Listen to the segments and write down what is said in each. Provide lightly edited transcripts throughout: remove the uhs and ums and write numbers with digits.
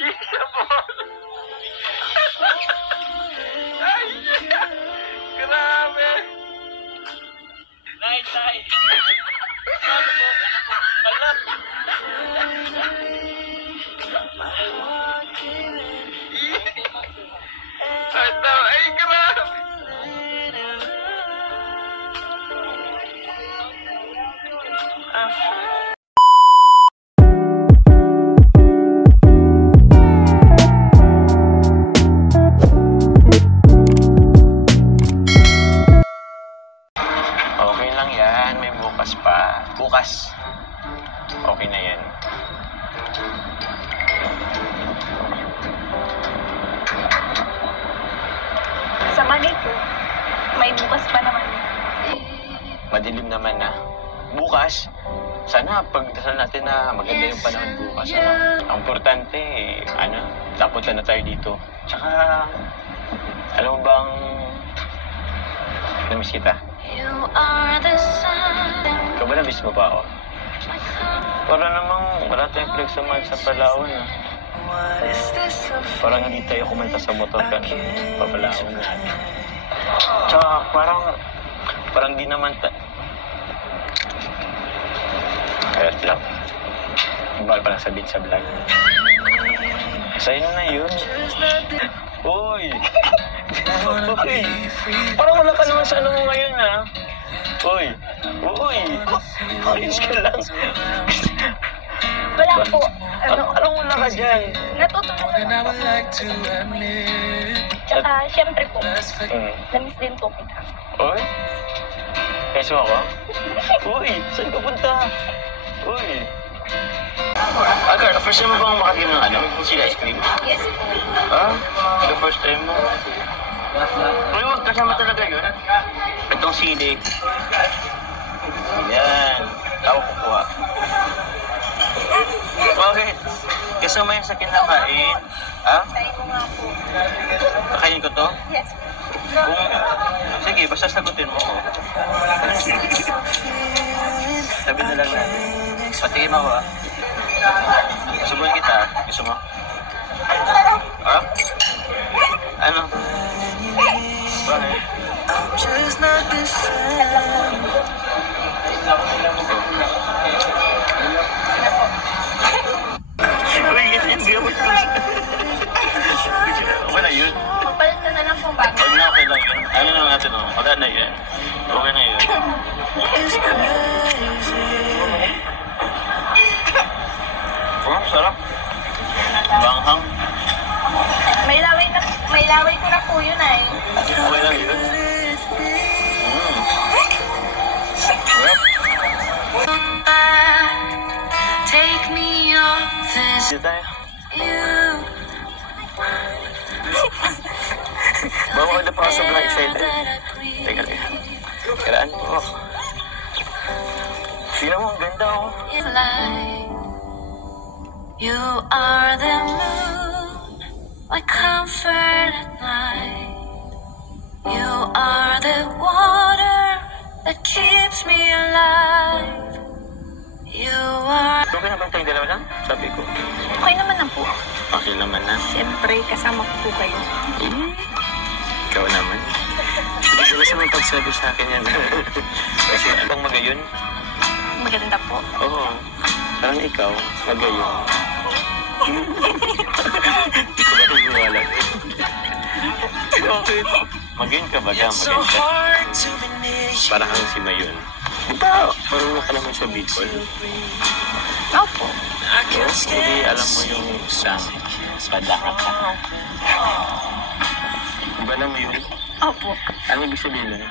Kissable. Ay, grabe. Night. Ano po? Alam. Ay, grabe. Okay lang yan, may bukas pa. Bukas. Okay na yan. Sa mali po, may bukas pa naman. Madilim naman na. Bukas, sana pagdasal natin na maganda yung panahon bukas. Ano? Ang importante, napunta na tayo dito. Tsaka, alam mo bang, namiss kita? Ikaw ba namiss mo pa ako? Para namang wala tayong pinagsamahan sa Palawan. Parang hindi tayo kumanta sa motor ka ng Palawan. Tsaka parang di naman Ayos lang. Bawal pa lang sabihin sa vlog. Sa'yo na yun. Uy! Uy! Parang wala ka naman sa ano mo ngayon, ha? Uy! Ayos ka lang. Wala po. Anong wala ka dyan? Natutulungan ako. Tsaka, syempre po, namiss din po kita. Uy? Keso ako? Uy! Saan ka punta? Uy! Agar, first time mo bang makatim ng sila ice cream? Yes po. Ha? The first time mo? Uy, wag kasama talaga yun. Itong sili. Yan. Ako kukuha. Bakit? Kasama yun sa kinakain. Ha? Tayo ko nga po. Kakainin ko to? Yes. Sige, basta sagutin mo ko. Sabi na lang natin. Patingin ako, ha? Subuhin kita, gusto mo? Ha? Ano? Bakit? Uy, hindi ako ito. Okay na yun? Papalit na lang po bago. Huwag na, okay lang yun. Ano na natin, oh? Wala na yun. Okay na yun. Oh, sarap. Banghang. May laway ko na po yun ay. Okay lang yun. Sarap. Take me off this Dito tayo. you. Bawa ko na pa sa vlog excited. Teka. Karaan mo. Sino mo? Ang ganda ako. You are the moon, my comfort at night. You are the water that keeps me alive. You are. Okay na bang tayong dalawa lang? Sabi ko. Okay naman na po. Okay naman na. Siyempre, kasama ko po kayo. Ikaw naman. Hindi ko kasi may pagsabi sa akin yan. Kasi bang magayon? Maganda po. Oo. Parang ikaw, magayon. Hindi ko ba nagbiwala? Okay. Magayon ka baga, magayon ka. Parang kang si Mayon. Di ba, marunong ka naman sa Bicol? Opo. Hindi alam mo yung padangat ka. Ba alam mo yun? Opo. Ano ibig sabihin nun?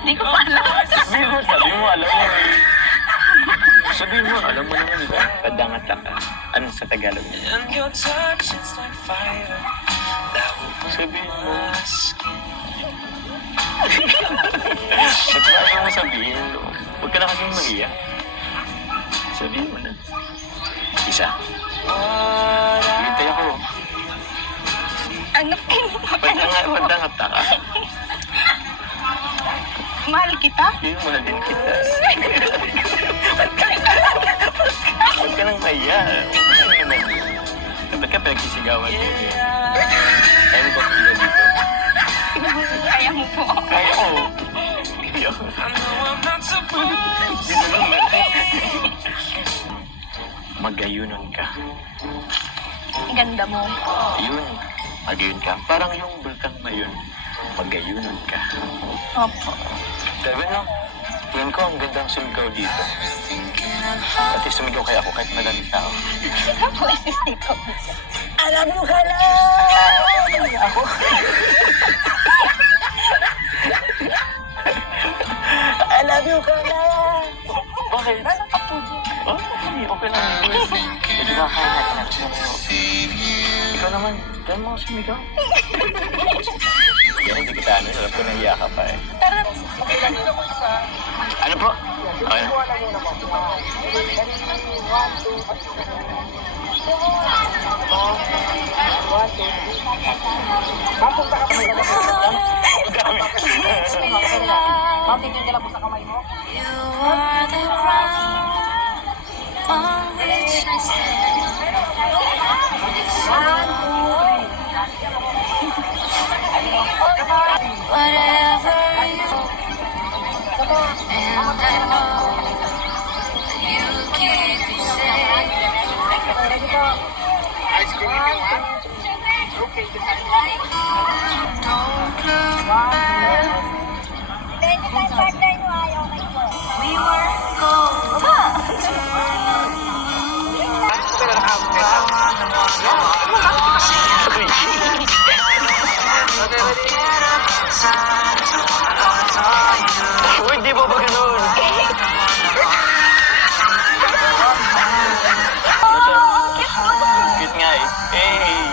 Hindi ko pa alam. Sabi mo, alam mo. Sabihin mo, alam mo naman ba? Padangat ka. Ano sa Tagalog? Sabihin mo. Ba't ayaw mo sabihin? Huwag ka na kasing mahiya. Sabihin mo na. Isa. Hintay ako. Ano po? Padangat ka. Mahal kita? Mahal din kita. Huwag ka nang mahiya. Huwag ka nang mahiya. Ba't ka pinagsisigawan yun eh? Ayaw mo ba sumigaw dito? Kaya mo po. Kaya ko. Ayaw. Dito naman. Magayunon ka. Ang ganda mo. Yun. Magayun ka. Parang yung bulkang mayon. Magayunon ka. Opo. Sabi no? Tingin ko ang gandang sumigaw dito. Pati sumigaw kaya ako kahit madaming tao. Ako isisiko. Alam mo ka na! Ako? Alam mo ka na! Bakit? Nasa ka po dyan. Oh, okay lang yun. Hindi ka kaya natin ikaw naman, dahil mo sumigaw. Yan, hindi kita ano, alam ko nahiya ka pa eh. Tara. Ano po? Okay. You are the ground on which I stand. Whatever you and I know that you keep me safe. Don't look back. We were gold. Uy, di ba ba ganun? Cute nga eh. Hey!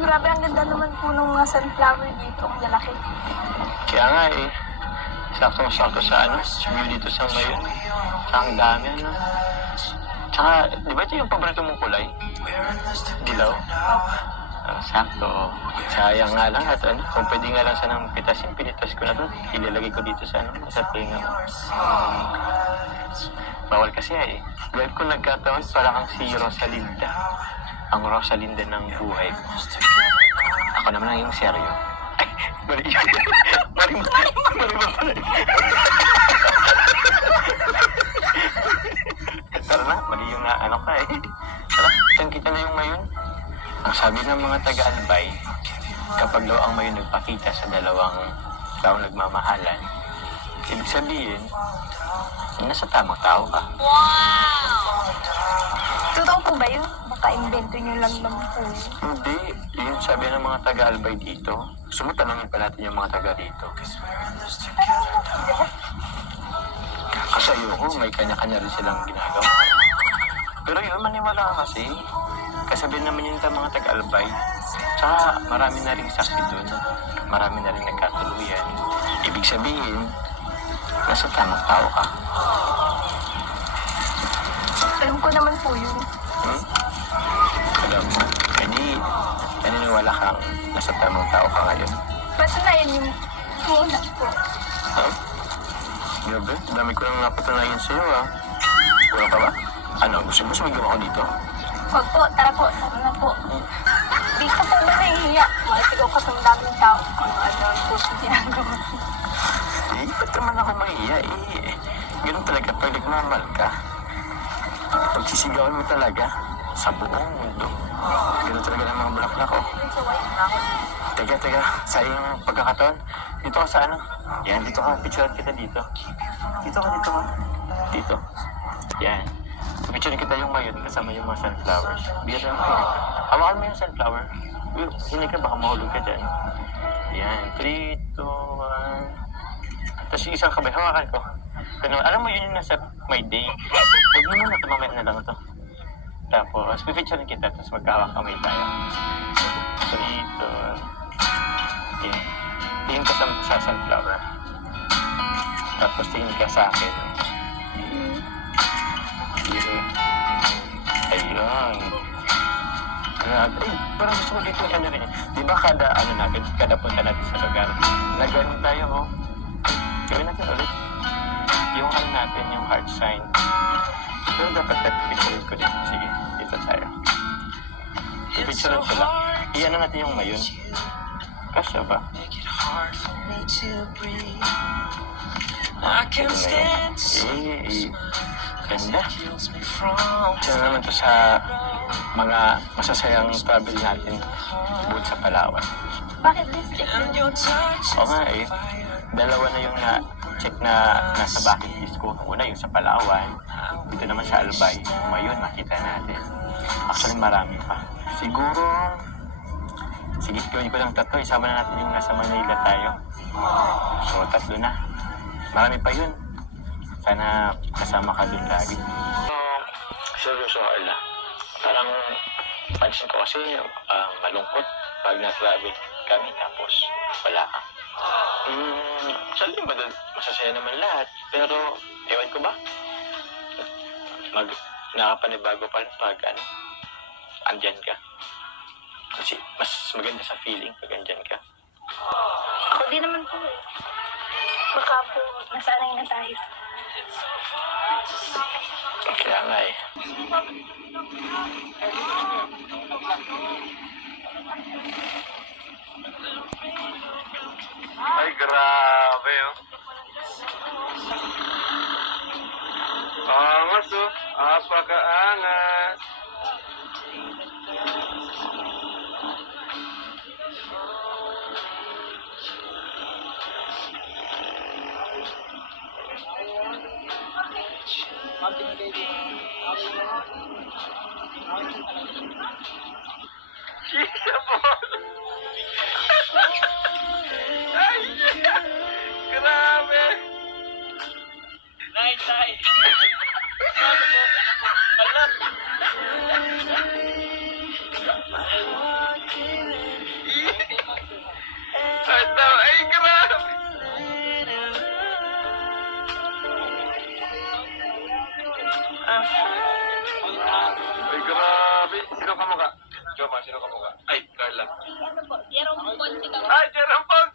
Grabe, ang ganda naman po ng mga sunflower dito. Ang lalaki. Kaya nga eh. Saktong-sakto sa ano, view dito sa mayon. Ang dami ano. Tsaka, di ba ito yung paborito mong kulay? Dilaw? Sakto. Sayang nga lang at ano, kung pwede nga lang sanang pitasin, pinitas ko na to. Ilalagay ko dito sa ano, sa tinga ko. Bawal kasi eh. Life ko nagkataon, parang kang si Rosalinda. Ang Rosalinda ng buhay ko. Ako naman ang yung seryo. Ay, mali yun. Mali mo pala. Tara na, mali yung na ano ka eh. Tara, saan kita na yung mayon? Ang sabi ng mga taga-albay, kapag daw ang mayon nagpakita sa dalawang tao nagmamahalan, ibig sabihin, nasa tamang tao ka. Totoo po ba yun? Baka invento nyo lang naman po yun. Hindi, yun sabi ng mga taga-albay dito. Sumutanongin pa natin yung mga taga dito. Kasi ayoko, may kanya-kanya rin silang ginagawa. Pero yun, maniwala ka kasi. Kasabihin naman yun ng mga taga-albay. Tsaka marami na rin saksi dun. Marami na rin nagkatuluyan. Ibig sabihin, nasa tamang tao ka. Alam ko naman po yun. Alam mo, naniniwala kang nasa tamang tao ka ngayon. Basta na yun yung muna po. Ha? Grabe, dami ko nang napatunayan sa'yo ah. Wala ka ba? Ano, gusto mo sumigaw ako dito? Huwag po, tara po, tara na po. Di ka po ba nahihiya? Masigaw ka sa daming tao. Ang ano po sa ginagawa. Eh, ba't naman ako mahiya eh? Ganun talaga pag nagmamahal ka. Pagsisigawan mo talaga sa buong mundo. Ganun talaga ng mga bulaklak ko. Teka, sayang yung pagkakataon. Dito ka sa ano? Yan, dito ka. Picturean kita dito. Dito ka. Dito. Yan. Picturean kita yung mayon kasama yung mga sunflowers. Bira mo yun. Hawakan mo yung sunflower. Hindi ka, baka mahulog ka dyan. Yan. 3, 2, 1. Tapos yung isang kamay, hawakan ko. Ganun. Alam mo yun yung nasa my day. Huwag mo muna, mamaya na lang ito. Tapos, pipicturean kita, tapos magkahawak kamay tayo. 3, 2, 1. Yan. Tingin ka sa sunflower. Tapos tingin ka sa akin. Ayun. Grabe. Parang gusto ko dito ano rin. Di ba kada punta natin sa lugar, Nag-ano tayo, oh. Gawin natin ulit. Yung ano natin, yung heart sign. Pero dapat nag-picture ko din. Sige, dito tayo. I-picture ko lang. I-ano natin yung mayon. Kasya ba? Ganda. Isa na naman to sa mga masasayang travel natin bukod sa Palawan. Bakit this check? Oo nga eh. Dalawa na yung na-check na nasa bucket list ko. Una yung sa Palawan. Dito naman sa Albay. Ngayon makita natin. Actually marami pa. Siguro, sige, gawin ko lang 3. Isama na natin yung nasa Manila tayo. So, 3 na. Marami pa yun. Sana kasama ka dun lagi. Seryoso, Arla. Parang pansin ko kasi malungkot pag na-travel kami tapos wala ka. Actually, masasaya naman lahat. Pero, ewan ko ba? Nakapanibago pa rin pag andyan ka. Kasi mas maganda sa feeling pag andyan ka. Ako din naman po eh. Baka po, nasanay na tayo. Kaya nga eh. Ay, grabe, oh. Angas, oh. Apakaangas. Kissable. Ay, grabe. Night, night. Ay, grabe. Ay, grabe. Sino ka mukha? Joma, sino ka mukha? Ay, Carla. Ano po, Jerome Ponce ka. Ay, Jerome Paul!